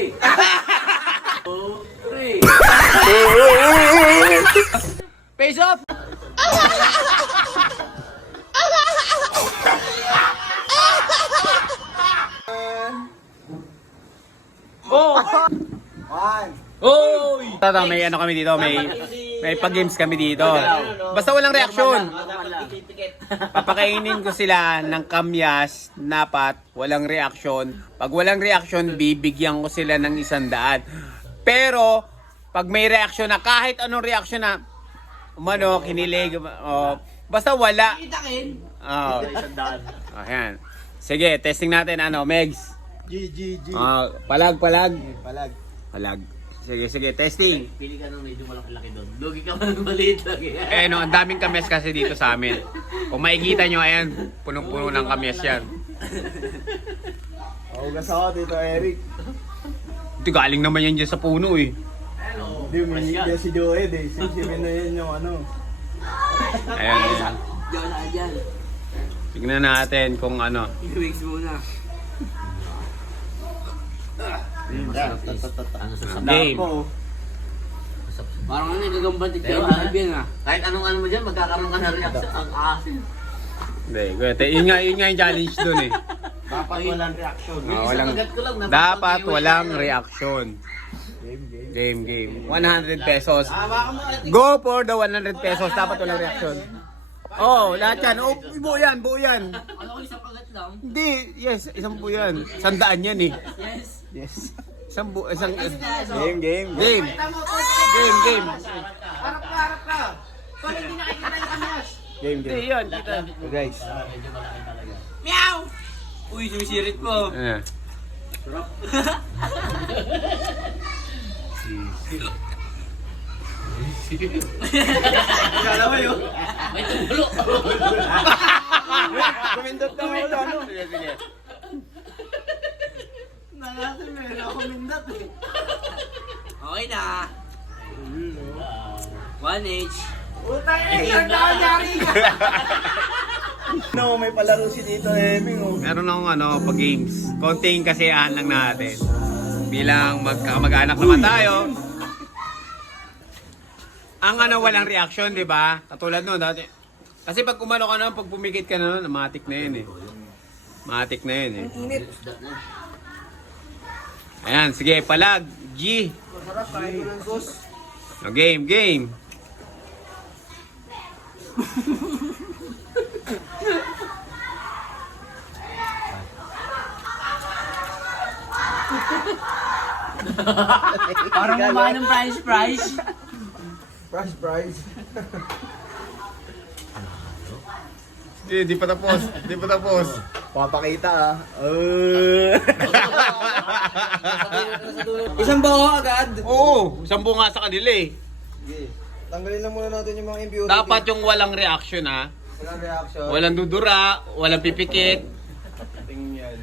3. 2, 3. Face off! Oh! Oy! Tata, may ano kami dito, may pag-games kami dito. Basta walang reaksyon. Papakainin ko sila ng kamyas, napat, walang reaksyon. Pag walang reaksyon, bibigyan ko sila ng 100. Pero, pag may reaksyon na, kahit anong reaksyon na, umano, kinilig, basta wala. Oh. Ayan. Sige, testing natin, Megs. G. Palag. Palag. Sige, testing. Pili ka nung medyo malaki-laki doon. Lugi ka man maliit lagi. Ang daming kamyas kasi dito sa amin. Kung makikita nyo, ayan, punong-puno ng kamyas yan. Hugas ako dito, Eric. Ito, galing naman yan dyan sa puno eh. Hindi, uminig niya si Joed eh. Simsimin na yan yung ano. Ayan. Diyan. Tignan natin kung ano. I-mix muna. Ano sa Game. Parang ano, nagagambang tigyan. Kahit anong ano mo dyan, magkakaroon ka na reaction. Ang asin. Hindi, yun nga yung challenge dun eh. Dapat walang reaction. Dapat walang reaction. Game. 100 pesos. Go for the 100 pesos. Dapat walang reaction. Oh, lahat yan. Oh, buo yan. Ano ko isang kagat lang? Hindi, yes, isang buo yan. 100 yan eh. Yes. Isang Game. Game. Harap ka. Kung hindi nakikita yung kamyas. Game. Hindi yan, kita. Guys. Meow! Uy, sumisirit po. Ayan. Kala mo yun? May tumulo. Kumindot na ako ano. Sige. Nalasin mo yun ako kumindot eh. Okay na. 1H. Utang eh, nangyari ka. No, may palaro si Tito Eming oh. Meron akong pag-games. Konting kasiyahan lang natin. Bilang magkamag-anak naman tayo. Ang walang reaction, di ba? Katulad nun, dati. Kasi pag umano ka na, pag pumikit ka na nun, matik na yun eh. Matik na yun eh. Ayan, sige, palag. G. Masarap, kain ko ng sauce. Game. Parang kumain ng fries. Price. Di pa tapos. Papakita ah. Isang buo agad. Oo, sambo nga sa kanila eh. Sige. Tanggalin lang muna natin yung mga impurity. Dapat yung walang reaction ha. Walang reaction. Walang dudura, walang pipikit. Tingin yan.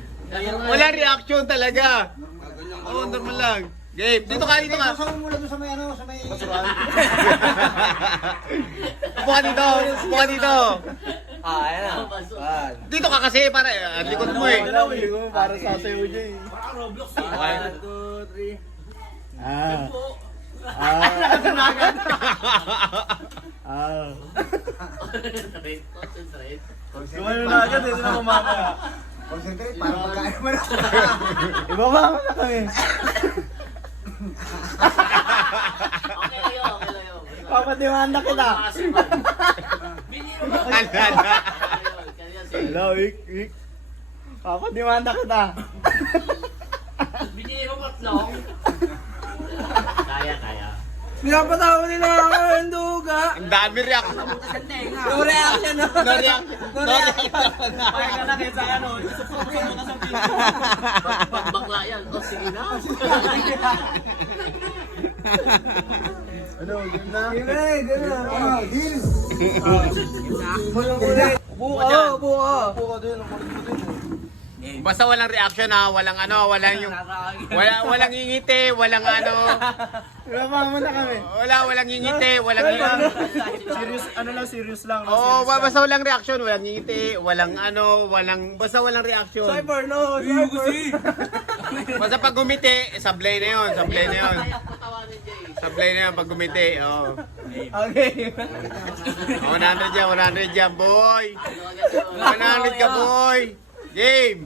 Walang reaction talaga. Oo, normal lang. Game, dito ka. Kasama mo muna doon sa may basuran. Upo ka dito. Ayan na. Dito ka kasi para likod mo eh. Para sasayaw dyan eh. Parang Roblox eh. 1, 2, 3. Concentrate. Gawin na agad eh, na kumamaya. Concentrate, para magkain mo na. Ibaba mo na kami. Okay lang yun. Papadimanda kita. Biniro ba? Hello, Wick. Papadimanda kita. Biniro ba long? Kaya. Pinapatawa nila ako ng duga. Ang dami reaction. No reaction no. No reaction. Kaya ka na kaysa ano. Susok mo na sa pinto. Bakla yan. O sige na. Ano, game na? Game na. Deal. Upo ka. Upo ka din. Basta walang reaction ha, walang ano, walang yung walang ngingiti, walang ano. Lumama muna kami. Walang ngingiti, walang Serious, ano lang, serious lang. Oo, basta walang reaction, walang ngingiti, walang ano, basta walang reaction. Cyber, no! Cyber! Basta pag gumiti, sablay na yun, sablay na yun. Sablay na yun pag gumiti, oo. Okay. 100 dyan, boy. 100 ka, boy. Game.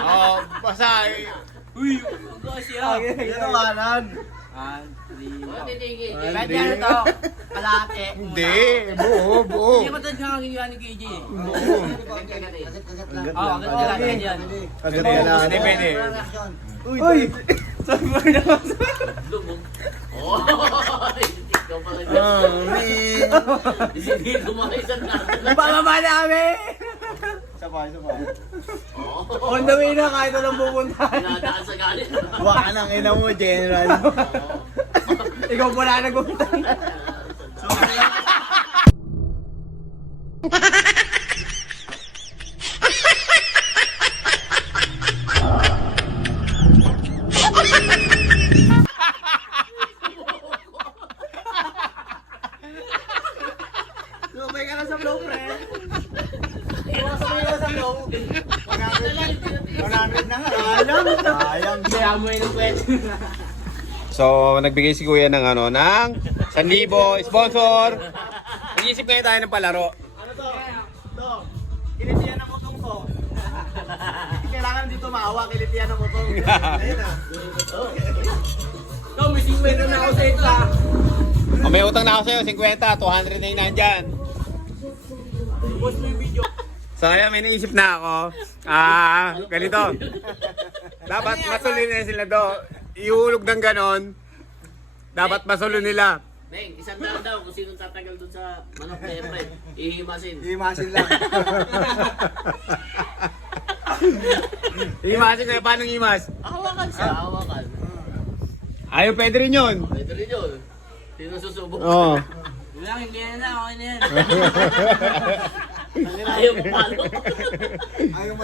Oh, basta. Uy, huwag siya. Okay, ito kanan. Pwede ano to? Kalate. Hindi, buo. Hindi ko ito nakakagawa ni KJ. Buo. Oo, kalate yan. Agad Hindi pwede. Uy! Cyber na kasi. Oh, ikaw pala dyan. Oh, man. Hindi kumakaisan natin. Pababa na kami! Isa pa. On the way na, kahit walang pupuntahan. Pinadaan sa galit. Baka nang ina mo, General. Ikaw pala nagpuntahan. Sumabay ka na sa flow, friend. Sumabay ka sa flow. 100 na nga. Sayang. Kaya mo yun ang pwede. So, nagbigay si Kuya ng ano, ng 1,000 sponsor. Nag-iisip ngayon tayo ng palaro. Ano to? To. Kilitiyan ng motong ko. Kailangan dito maawa, kilitiyan ng motong. Ayun na. Ikaw, may 50 na ako sa ito ah. O, may utang na ako sa'yo, 50, 200 na yun nandyan. Post mo yung video. So, kaya may naisip na ako. Ganito. Dapat masulo na sila do. Ihulog ng ganon. Dapat masulo nila. Neng, 100 daw kung sinong tatagal doon sa manok na airline. Ihimasin. Imasin lang. Imasin ko, paano imas? Hawakan siya, hawakan. Ayaw, pwede rin yun. Pwede rin yun. Sino susubok? Oo. Wala, hindi na, okay na yan. Ayaw mo palo. Ayaw mo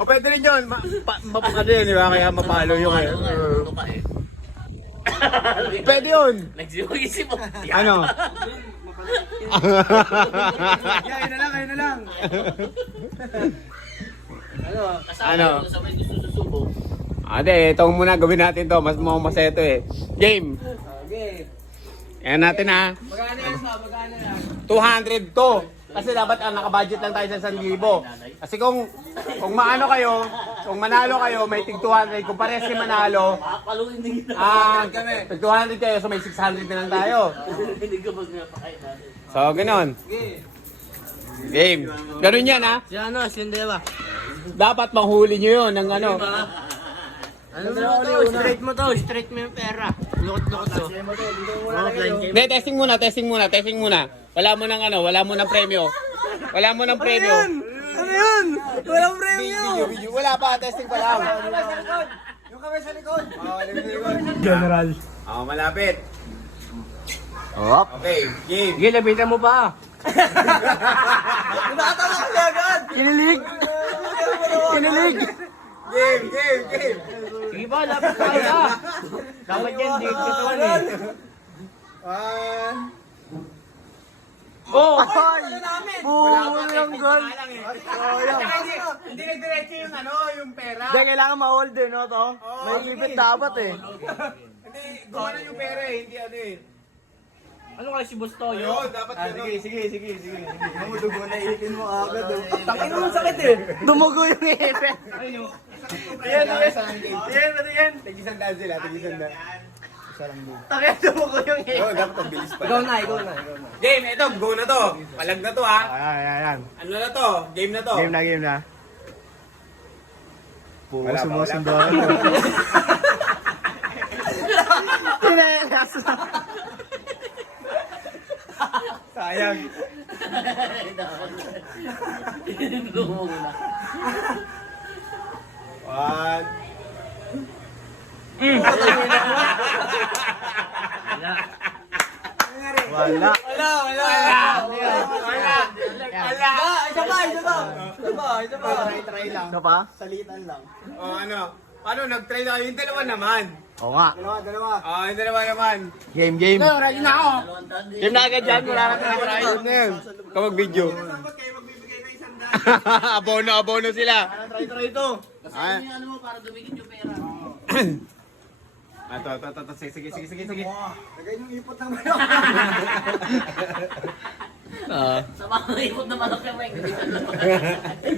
O pwede rin yun. Ano yun, di ba? Kaya mapalo yung Ano nga, ano ka eh. Pwede yun. Nagsiwag-isip mo. Ano? Ayun na lang. Kasama Ano? yun sa may gusto susubok. Ate, ito muna gawin natin to. Mas masaya to eh. Game. Okay. Ayan natin ha. Magkano yan sa? Magkano yan? 200 to. Kasi dapat naka-budget lang tayo sa 1,000. Kasi kung maano kayo, kung manalo kayo, may tig 200. Kung parehas kayo manalo, Papaluin din kita. tig 200 kayo, so may 600 na lang tayo. Hindi ka magpapakain natin. So, ganon. Game. Ganun yan ha. Si ano, si Indela. Dapat mahuli nyo yun ng ano. Ano mo to? Straight mo to. Straight mo yung pera. Lukot-lukot to. Offline game. Hindi, testing muna. Wala mo ng ano, wala mo ng premyo. Wala mo ng premyo. Ano yun? Walang premyo. Video. Wala pa, testing pa lang. Yung kamay sa likod. General. Malapit. Op. Okay, game. Sige, labitan mo pa. Nakatawa kasi agad. Kinilig. Game. Sige ba, lapit tayo na. Dapat yan, di ko tawan eh. One. Oh! Bulang gol. Hindi nagdiretso yung ano, yung pera. Hindi, kailangan ma-hold eh, no, to? May ipit dapat eh. Hindi, gumana yung pera eh, hindi ano eh. Ano kaya si Boss Toyo? Ayun, dapat ano. Sige. Dumudugo na ipin mo agad eh. Tangin mo sakit eh. Dumugo yung ipin. Yan. Tig-100 sila, tig-100. Takaya dumugo yung ipin. Oo, dapat ang bilis pa. Ikaw na. Game, ito, go na to. Palag na to ha. Ayan. Ano na to? Game na to. Game na. Puso Wala pa, sumusundo. wala Tinelas. Sayang. Lumo na. One. Wala. Wala. Isa pa. Try lang. Ano pa? Salitan lang. O ano? Paano nag-try na kayo? Yung dalawa naman. Oo nga. Dalawa. Yung dalawa naman. Game. Game na agad dyan. Wala na try. Kapag video. Dapat kayo magbibigay ng isang daan. abono sila. Try ito. Basahin mo yung ano mo para dumikit yung pera. Ito. Sige. Lagay yung ipot ng manok. Sa mga ipot na manok yung Mike.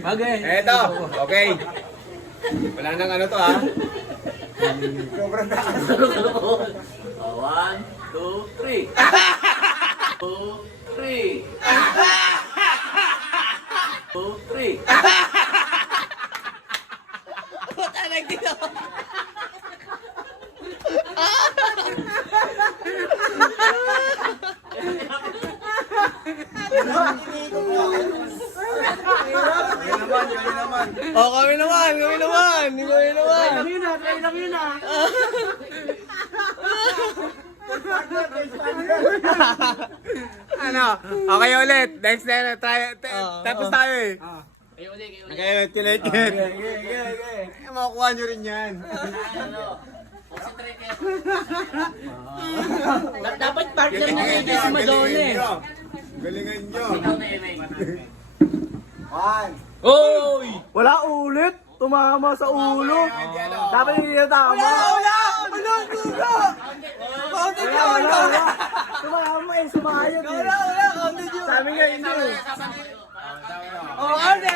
Okay. Eto, okay. Wala nang ano to ha. Sobrang taas. 1, 2, 3. 2, 3. 2, 3. Kayo naman. Oh, kami naman. Try lang yun ah. Ano? Okay ulit. Next na try. Tapos tayo eh. Kayo ulit. Ulit. Makukuha nyo rin yan. Concentrate kayo. Dapat partner na kayo si Madonna eh. Galingan nyo. Ikaw na yun, Mike. Oy! Wala ulit. Tumama sa ulo. Dapat hindi na tama. Wala. Counted yun. Tumama eh. Sumayot eh. Wala. Counted yun. Sabi nga hindi. Oh, ano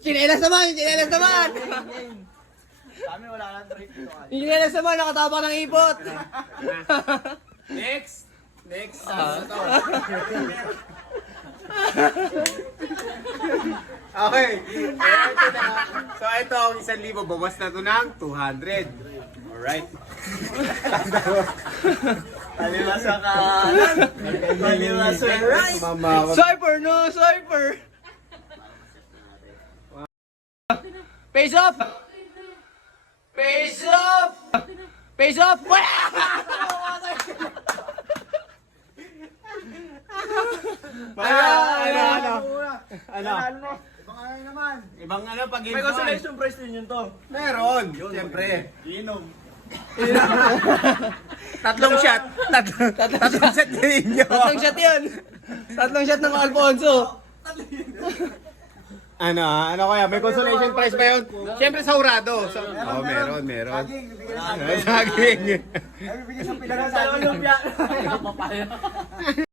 Chinelas naman! Kami wala nang trick dito. Yung chinelas naman, nakatapak ng ipot! Next. Okay. So ito ang 1,000. Bawas na ito ng 200. Alright. Kaliwa sa kanan. Kaliwa sa right. Swiper, no! Swiper! Face off! Face off! Face off! Wala! Ano? Ibang naman. Ibang ano pag May consolation prize din yun to. Meron. Siyempre. Inom. Tatlong shot. Tatlong shot din nyo. Tatlong shot yun! Tatlong shot ng Alfonso! Ano kaya? May consolation prize ba yun? Siyempre sa Urado. Meron. Saging. Bibigyan ng saging. Saging. Ay, bibigyan sa pila ng saging. Papaya.